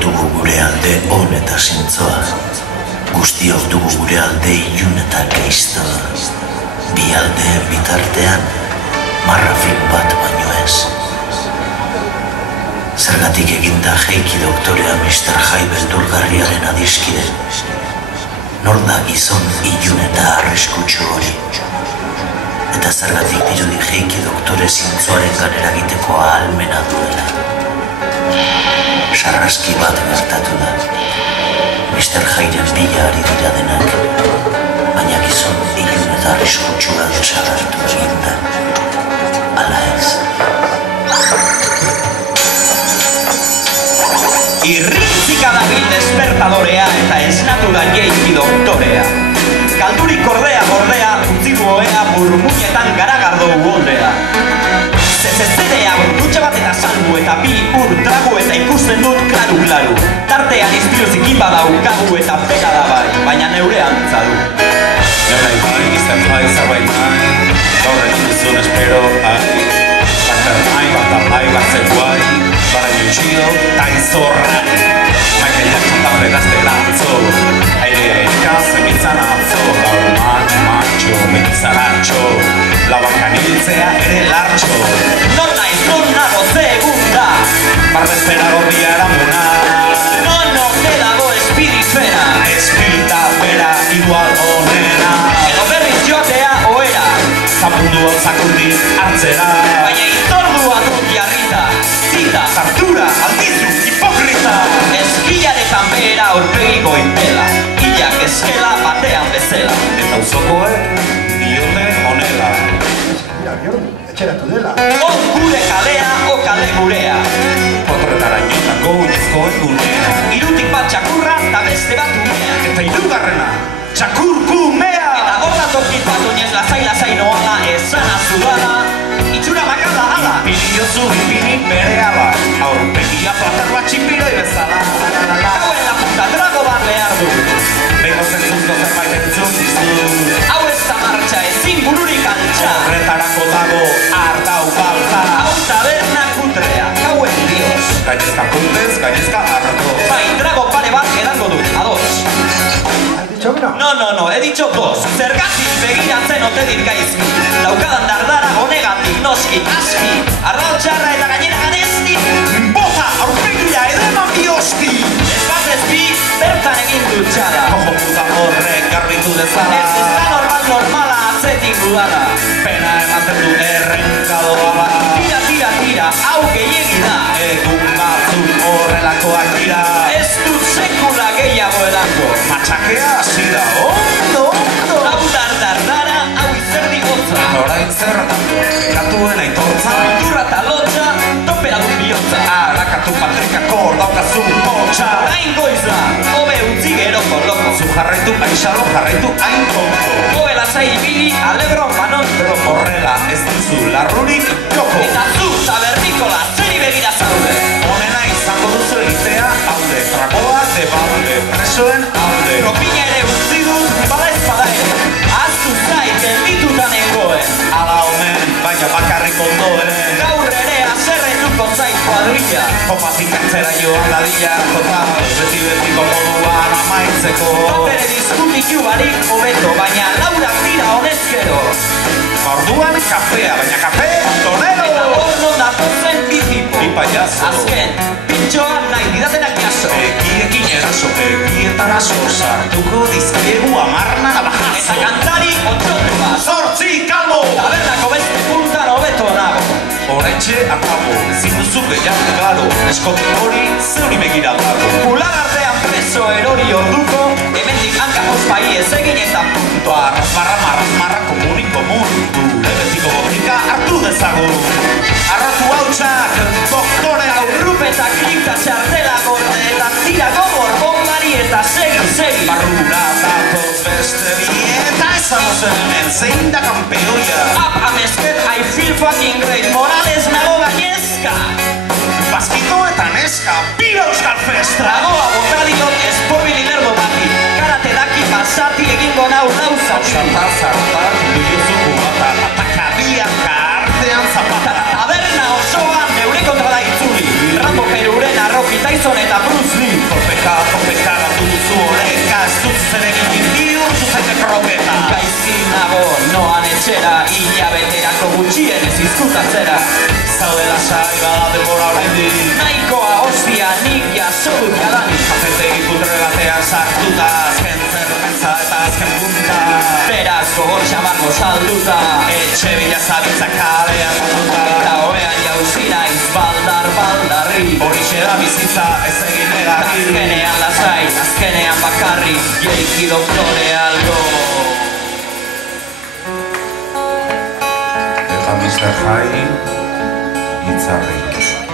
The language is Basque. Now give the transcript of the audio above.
dugu gure alde on eta zintzoa. Guztiok dugu gure alde ilun eta geiztoa. Bi aldeen bitartean, marra film bat baino ez. Zergatik eginda Heiki doktorea Mr. Jai beldurgarriaren adiskide. Nor da gizon ilun eta arriskutsu hori. Eta zergatik dirudi Heiki doktore zintzoaren ganera egiteko ahalmena duela. Sarraski bat gertatu da. Mr. Jairen bila ari dira denak, baina gizon ilun eta arriskutsua desagertu egin da. Ala ez. Irritzika dabil despertadorea eta esnatu da Heiki doktorea. Kaldurik ordea gordea, utzi goea burmuinetan garagardo uoldea. Zezedea burrutxa bat eta salbu eta bi tragu eta ikusten dut klaru-klaru. Tartean izpiluzik ipa daukagu eta beka da bai, baina neure antzadu. Neure bai, izan bai, zerbait nahi, gaur egin duzun espero, ai. Bakar nahi, bat zegoai, bara nintxio, ta izorra. Michael Jackson da pedazte lantzo, airea erika zemitzan atzo, gaur macho, metizaratxo, labakan hiltzea ere lartxo. Non naiz, non nago zegun da, barbezpera gorria eramuna. Non ote dago espiritfera, espiritafera igual onena. Edo berriz joatea oera, zapundu hau zakundi hartzera. baina itordua dut jarrita, zita, Zartura, aldizu, hipokrita. eskilaretan behera aurpegi goitela, hilak eskela batean bezala. Eta usokoek diote honela. Mira, Bjorn, etxeratu dela. On gure kalea, o kale gurea. Portretara inotako unezkoen gunea. Irutik bat txakurra, eta beste bat umea. Eta hirugarrena, txakurkumea. Eta gorda tokit bat oinez lasai noala, esan azudala, itxura makala ala. Piliozu ipini bere ala. Aurpegia plater bat txipiroi bezala. Hauen la puta drago bat behar du. Bego zentzunko zerbait entzun dizu. Hau ez da martxa, ezin bururik antxa. Horretarako dago ardau balta. Hau taberna kutrea, hauen dios. Gainezka puntez, gainezka arroto. Bai, drago pare bat edango dut, ados. ¿Has dicho uno? No, he dicho dos. Zergatik begiratzen ote dit gaizki. Daukadan dardara honegatik noski aski. Ardau txarra eta gainera ganezki. Bota, aurpegia edaman biosti. Ez bat ez bi, bertan egin dut txara. Ojo puta horrek garbitu dezala. Ez da normala atzetik dudala. Pena ematen du errenkadoa. Tira, hau gehiegi da. Egun batzuk horrelakoak dira. Ez dut sekula gehiago edango. Matxakea hasi da, ondo. Hau dardara, hau izerdi gotza. Orain zerratako, ekatuen aitortza. Durra eta lotxa, topera dut bihotza. Alakatu patrikako daukazu potxa. Orain goiza, hobe utzi geroko loko. Zu jarraitu aixalo, jarraitu hain konto. Goela zaibili, alegro manon roko. Horrela ez duzu larrurik joko. Eta zu, tabernikola, zeri begira zaude. Honena izango duzu egitea, alde. Tragoa de balde, presoen alde. Propina ere utzi dut, bada ez bada ere. Aztu zait, gelditutan egoen. Ala omen, baina bakarrik ondoen. Gaur ere aserretuko zait kuadrilla. Kopatik antzera joan dadila, total, beti-betiko moduan amaitzeko. Bere diskutiku barik hobeto, baina laurak dira honezkero. Orduan kafea, baina kafe tonero. Eta hor non datozen bizipo. Bi payaso. Azken, pintxoa nahi didatenak jaso. Egiekin eraso, egietan aso, sartuko dizkiegu amarna nabajazo. Eta kantari otxotu bat. Zortzi kalmo! Tabernako beste puntan hobeto nago. Horentxe akabo, ezin duzu gehiago galo, eskotik hori zeuri begira dago. Pulagartean preso erori orduko, hemendik hanka ospai ez egin eta punto. Marra komuniko mundu, lebetiko botika hartu dezagun. Arratu hautsak, doktore hau. Rupeta, klipta, txartela, gorde eta tira gogor, bombari eta segi. Barrura datoz beste bieta ezamozen hemen zein da kampeoia. Up, amesket, I feel fucking great, Morales nago gainezka. Baskito eta neska, biba euskal festa. Tragoa botalitot espobili lerdo bati, karate daki basati egingo nau zauzi. Zarta, duiozu kubata, atakabiak artean zapata. Taberna osoan neure kontra da itzuli, Rambo Peruren, Rocky Tyson eta Bruce Lee. gutxienez izkutatzera. Zaude lasai bada denbora oraindik. Nahikoa hostia nik jaso dut jadanik. Kafetegi putre batean sartuta, azken zerrokatza eta azken punta. Beraz gogor xamango salduta, Etxe bila zabitza kalean batuta. eta hoean jauzi naiz baldarri. Horixe da bizitza ez egin negarri. Azkenean lasai, azkenean bakarrik, jeiki doktore algo. Eta Mr. Hyde, itzarrik.